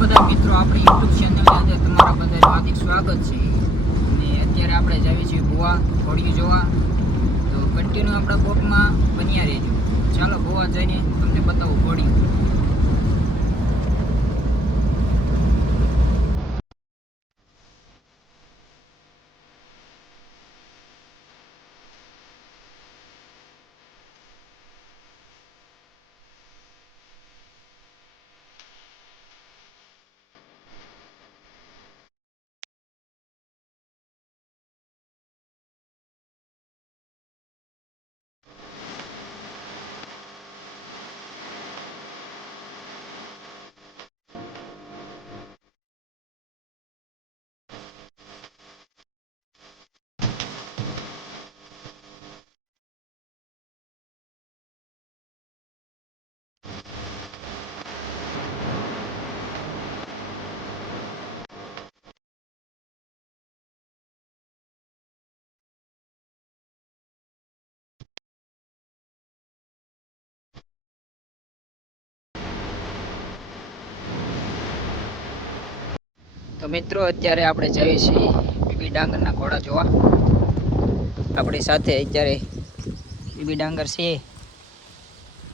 બધા મિત્રો, આપણી યુટ્યુબ ચેનલની અંદર તમારા બધાનું હાર્દિક સ્વાગત છે. અને અત્યારે આપણે જઈએ છીએ ગોવા ઘોડિયું જોવા. તો કન્ટિન્યુ આપણા બોટમાં બન્યા રહેજો. ચાલો ગોવા જઈને તમને બતાવું ઘોડિયું. તો મિત્રો, અત્યારે આપણે જઈએ છીએ બીબી ડાંગરના ઘોડા જોવા. આપણી સાથે અત્યારે બીબી ડાંગર છે.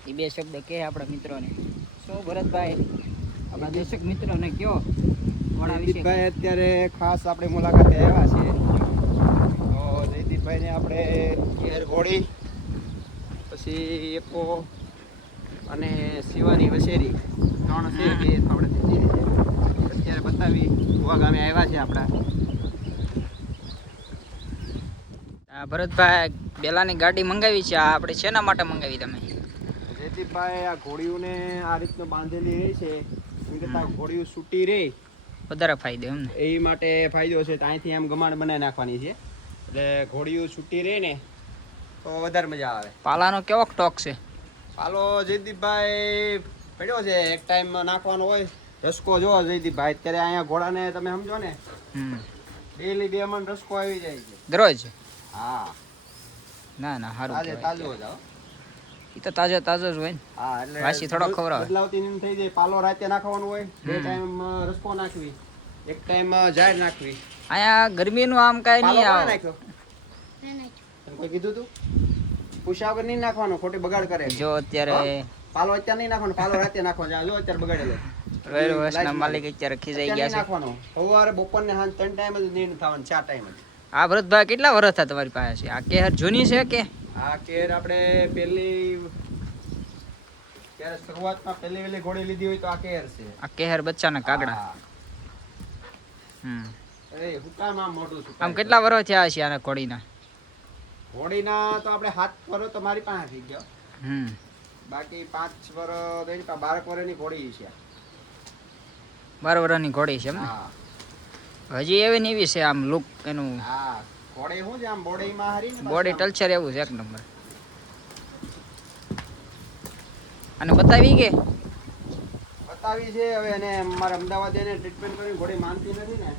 એ બે શબ્દ કહે આપણા મિત્રોને. શું ભરતભાઈ, આપણા દર્શક મિત્રોને કયો ઘોડા વિશે? જયદીપભાઈ અત્યારે ખાસ આપણે મુલાકાતે આવ્યા છે. તો જયદીપભાઈને આપણે ઘેર ઘોડી, પછી એકો અને શિવાની વસેરી 3 છે કે આપણે અત્યારે બતાવી ગોવા ગામે આવ્યા છે આપણા. ભરતભાઈ, બેલાની ગાડી મંગાવી છે. આ આપણે શેના માટે મંગાવી તમે? જયદીપભાઈ, આ ઘોડીઓને આ રીતનું બાંધેલી રહે છે. કેમ કે ઘોડીઓ છૂટી રહે વધારે ફાયદો એમ ને? એ માટે ફાયદો છે. તો અહીંથી એમ ગમાણ બનાવી નાખવાની છે, એટલે ઘોડીઓ છૂટી રહે ને તો વધારે મજા આવે. પાલાનો કેવો ટોક છે? પાલો જયદીપભાઈ પડ્યો છે. એક ટાઈમ નાખવાનો હોય રસકો. જો જયદીપભાઈ, અત્યારે અહીંયા ઘોડાને તમે સમજો ને, ડેલી 2 મણ રસકો આવી જાય છે દરરોજ? હા. ના ના, સારું. તાજો તાજો જ. એ તો તાજો તાજો જ હોય ને. હા, એટલે વાસી થોડો ખવડાવે. બદલાવતી નહીં થઈ જાય. પાલો રાતે નાખવાનું હોય, 2 ટાઈમ રસકો નાખવી, 1 ટાઈમ જાહેર નાખવી. અહીંયા ગરમીનું આમ કાંઈ નહીં આવે. નાખ્યો તમે કોઈ કીધું તું? પૂછ્યા વગર નહીં નાખવાનો, ખોટી બગાડ કરે. જો અત્યારે પાલો અત્યારે નહીં નાખવાનો, પાલો રાતે નાખવાનો. જો અત્યારે બગાડેલો. વેરવસના માલિક અત્યારે ખીજાઈ ગયા છે. નાખવાનો સવારે, બપોર ને સાંજ 3 ટાઈમ જ નહીં થવાનું, 4 ટાઈમ જ. આ ભરતભાઈ, કેટલા વર્ષ થયા તમારી પાસે છે? આ કેહર જૂની છે કે? આ કેર આપણે પહેલી ત્યારે શરૂઆતમાં પહેલી ઘોડી લીધી હોય તો આ કેર છે. આ કેહર બચ્ચાના કાગડા. એ હુકામાં મોટું છે. આમ કેટલા વર્ષ થયા છે આના ઘોડીના? ઘોડીના તો આપણે 7 વર્ષ તો મારી પાસે થઈ ગયો. બાકી 5 વર્ષ તેની પાસે 12 વર્ષની ઘોડી છે. 12 વર્ષની ઘોડી છે એમ ને? હજી એવી ને એવી છે આમ લુક એનું. હા, ઘોડી શું છે આમ બોડીમાં હારી ને, બોડી ટલ્ચર એવું છે એક નંબર. અને બતાવી કે બતાવી છે હવે. એને અમારે અમદાવાદ એને ટ્રીટમેન્ટ કરી, ઘોડી માનતી નથી ને,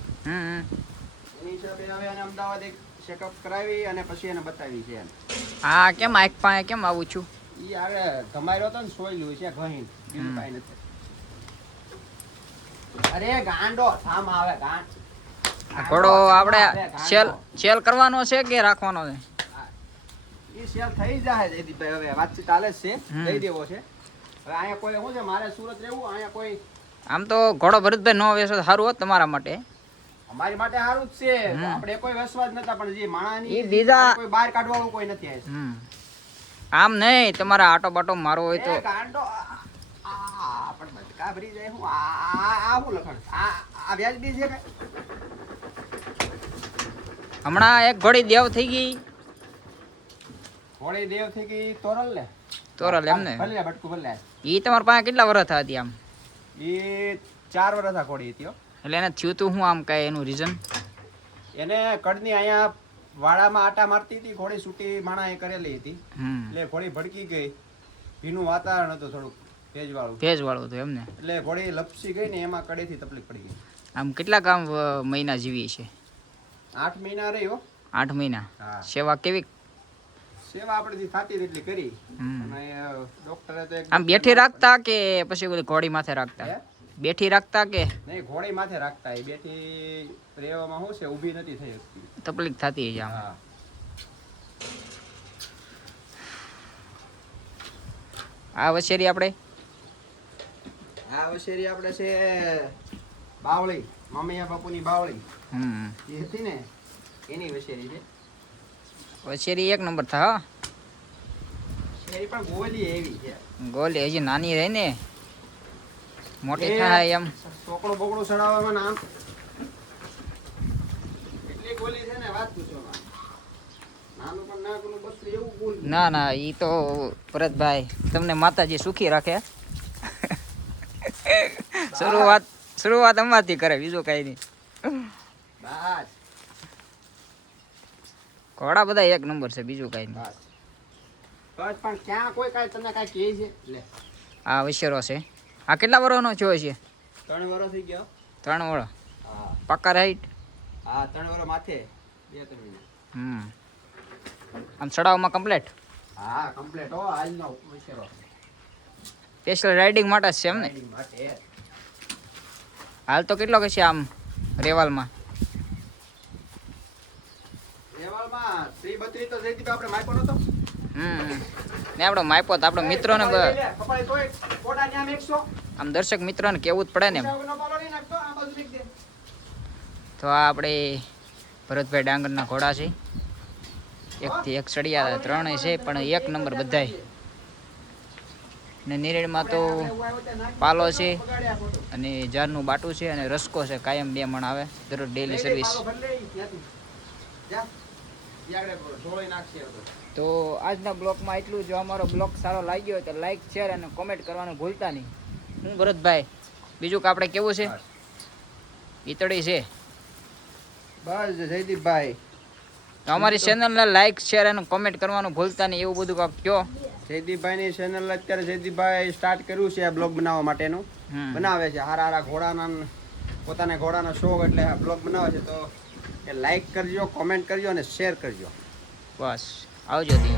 એની હિસાબે હવે એને અમદાવાદ એક ચેકઅપ કરાવી અને પછી એને બતાવી છે. હા, કેમ આંખ પાસે કેમ આવું છું? ઈ હવે ધમાર્યો તો ને, સોયલું છે ઘહીન, બીજું કાંઈ નથી. અરે ગાંડો થામ આવે ગાંડ. ઘોડો આપણે સેલ કરવાનો છે કે રાખવાનો છે? ઈ સેલ થઈ જાય જયદીપભાઈ. હવે વાતચીત ચાલે જ છે, દઈ દેવો છે. હવે અહીંયા કોઈ શું છે, મારે સુરત રહેવું, અહીંયા કોઈ આમ તો ઘોડો ભરતભાઈ નો વેસો સારું હોત તમારા માટે. અમારી માટે સારું જ છે. આપણે કોઈ વેસવા જ નતા, પણ જે માણાની બીજા કોઈ બહાર કાઢવાનું કોઈ નથી આવ્યું. આમ નહીં, તમારા આટો બાટો મારો હોય તો ગાંડો પણ બચકા ભરી જાય. હું આ શું લખણ? આ વ્યાજબી છે કઈ? હમણાં એક ઘોડી દેવ થઈ ગઈ. ઘોડી દેવ થઈ ગઈ તોરલ ને? તોરલ એમ ને? ભલે બટકું ભલે. ઈ તમારા પાસે કેટલા વર્ષ થયા હતી આમ? એ 4 વર્ષ આ ઘોડી હતી. એટલે એને થયું તું હું આમ કઈ એનું રીઝન? એને કડની અહીંયા વાડામાં આટા મારતી હતી, ઘોડી છૂટી માણાએ કરેલી હતી, એટલે ઘોડી ભડકી ગઈ. ભીનું વાતાવરણ હતું, થોડુંક ભેજવાળું હતું એમ ને? એટલે ઘોડી લપસી ગઈ ને, એમાં કડેથી તકલીફ પડી ગઈ. આમ કેટલા કામ મહિના જીવી છે? 8 મહિના રહ્યો. 8 મહિના. સેવા કેવી? સેવા આપણે થતી એટલી કરી. અને ડોક્ટરે તો આમ બેઠી રાખતા કે પછી ઓલી ઘોડી માથે રાખતા? બેઠી રાખતા કે નહીં ઘોડી માથે રાખતા એ બેઠી રહેવામાં શું છે ઊભી નથી થઈ શકતી. તકલીફ થતી છે આમ. હા આ વછેરી આપણે આ વશેરી આપણે છે બાવળી મામૈયા બાપુની બાવળી એ હતી ને એની વશેરી છે. વછેરી એક નંબર થા શેરી પણ ગોલી એવી છે. ગોલી હજી નાની રહી ને મોટી એ થાય એમ. ચોકડો બોકડો ચડાવવામાં આમ એટલી ગોલી છે ને વાત પૂછો માં. નાનું પણ નાકનું બસ એવું બોલ. ના ના ઈ તો ભરતભાઈ તમને માતાજી સુખી રાખે. શરૂઆત અમારથી કરે બીજું કઈ નહીં. બસ ઘોડા બધા એક નંબર છે બીજું કઈ નહીં. બસ બસ પણ ક્યાં કોઈ કાંઈ તને કાંઈ કહે છે લે. આ વૈશરો છે. આ કેટલા વર્ષનો થયો છે? 3 વર્ષ થઈ ગયા. 3 વર્ષ. હા પાકા રાઈટ. હા 3 વર્ષ માથે 2-3 મહિના. આમ ચડાવમાં કમ્પ્લેટ. હા કમ્પ્લીટ હો હાલનો વિશેરો સ્પેશિયલ રાઇડિંગ માટે જ છે એમ ને? રાઇડિંગ માટે હાલ તો કેટલો કે છે આમ રેવાલમાં? લેવલમાં 32 તો જઈતી આપણે માપ્યો નતો. ને આપણો માયપો તો આપણો મિત્રોને પપ્પાએ તોય કોડા ન્યામ 100 આમ દર્શક મિત્રોને કેવું જ પડે ને એમ. નો પાલો નહીં નાખતો આ બાજુ લીખ દે. તો આ આપણે ભરતભાઈ ડાંગરના ઘોડા છે. એકથી એક સળિયા 3 છે પણ એક નંબર બધાય. ને નિરેડમાં તો પાલો છે અને જારનું બાટું છે અને રસકો છે. કાયમ 2 મણ આવે દરરોજ ડેલી સર્વિસ. તો આજના બ્લોગમાં એટલું. જો અમારો બ્લોગ સારો લાગ્યો હોય તો લાઈક શેર અને કોમેન્ટ કરવાનું ભૂલતા નહીં. હું ભરતભાઈ બીજું કે આપણે કેવું છે? ઈતળી છે. બસ જયદીપભાઈ તો અમારી ચેનલને લાઈક શેર અને કોમેન્ટ કરવાનું ભૂલતા નહીં. એવું બધું કાંક કયો. જયદીપભાઈની ચેનલ અત્યારે જયદીપભાઈ સ્ટાર્ટ કર્યું છે આ બ્લોગ બનાવવા માટેનું. બનાવે છે હારા હારા ઘોડાના પોતાના ઘોડાનો શોખ એટલે આ બ્લોગ બનાવે છે. તો એ લાઈક કરજો કોમેન્ટ કરજો અને શેર કરજો. બસ આવજો દી.